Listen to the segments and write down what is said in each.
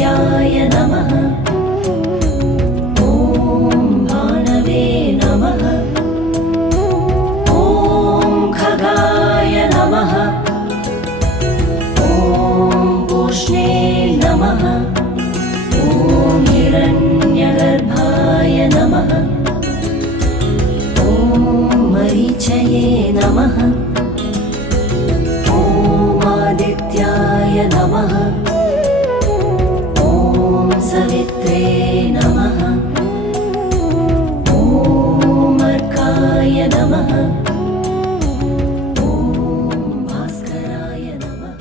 उमादित्याय नमः। ॐ भानवे नमः। ॐ खगाय नमः। ॐ पूष्णे नमः। ॐ हिरण्यगर्भाय नमः। ॐ मरीचये नमः। ॐ आदित्याय नमः। ॐ सवित्रे नमः। ॐ अर्काय नमः। ॐ भास्कराय नमः।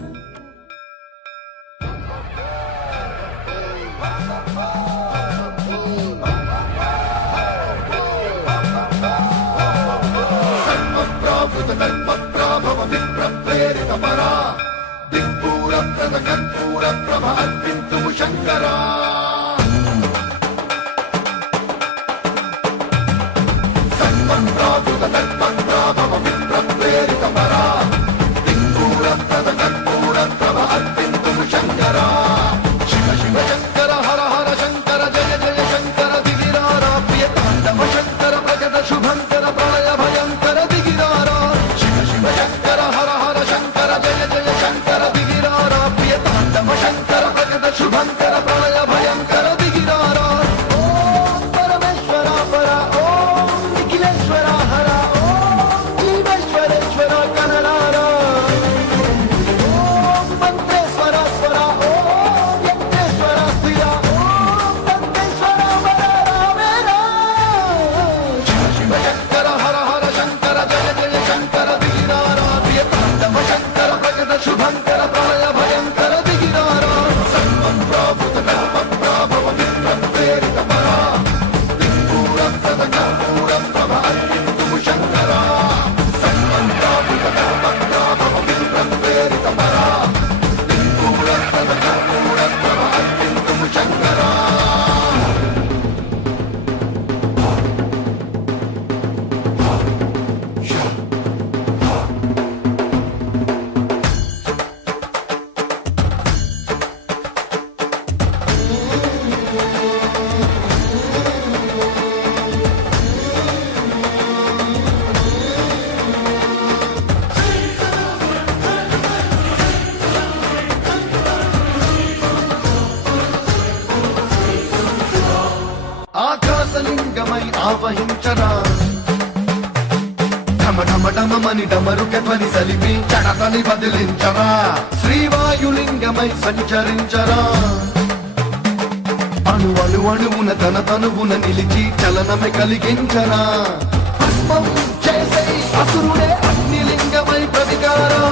कर्मप्राभव विप्रप्रेरितपरा दिक्पूरप्रद कर्पूरप्रभ अर्पिन्तु शङ्करा। सर्वप्राभुत कर्मप्राभव विप्रप्रेरितपरा दिक्पूरप्रद कर्पूरप्रभ अर्पिन्तु शङ्करा। शिव शिव शङ्कर हर हर शङ्कर जय जय शङ्कर दिगिरारा प्रिय ताण्डव शङ्कर प्रगत शुभङ्कर प्रलय भयङ्कर दिगिरारा। शिव शिव शङ्कर हर हर शङ्कर जय जय शङ्कर दिगिरारा प्रिय ताण्डव शङ्कर प्रगत शुभङ्कर प्रलय भयङ्कर दिगिरारा। ॐ परमेश्वरा परा ॐ निखिलेश्वरा हरा ॐ जीवेश्वरेश्वर कनडारा। ॐ मंत्रेश्वरा स्वरा ॐ यज्ञेश्वरा स्थिरा ॐ तन्तेश्वरा वरा रामेरा। शिव शिव शङ्कर हर हर शङ्कर जय जय शङ्कर दिगिरारा प्रिय ताण्डव शङ्कर प्रगत शुभङ्कर प्रलय भयङ्कर दिगिरारा। सर्वं प्राभुत कर्मप्राभव विप्रप्रेरितपरा दिक्पूरप्रद कर्पूरप्रभ अर्पिन्तु शङ्करा। सर्वं प्राभुत कर्मप्राभव विप्रप्रेरितपरा दिक्पूरप्रद कर्पूरप्रभ अर्पिन्तु शङ्करा। ఆకాశలింగమై ఆవహించరా ఢమ ఢమ ఢమని డమరుక ధ్వని సలిపి చడతని బదిలించరా. శ్రీవాయులింగమై సంచరించరా అణు అణు అణువున తన తనువున నిలిచి చలనమే కలిగించరా. భస్మం చేసే అసురుడే అగ్నిలింగమై ప్రతికారా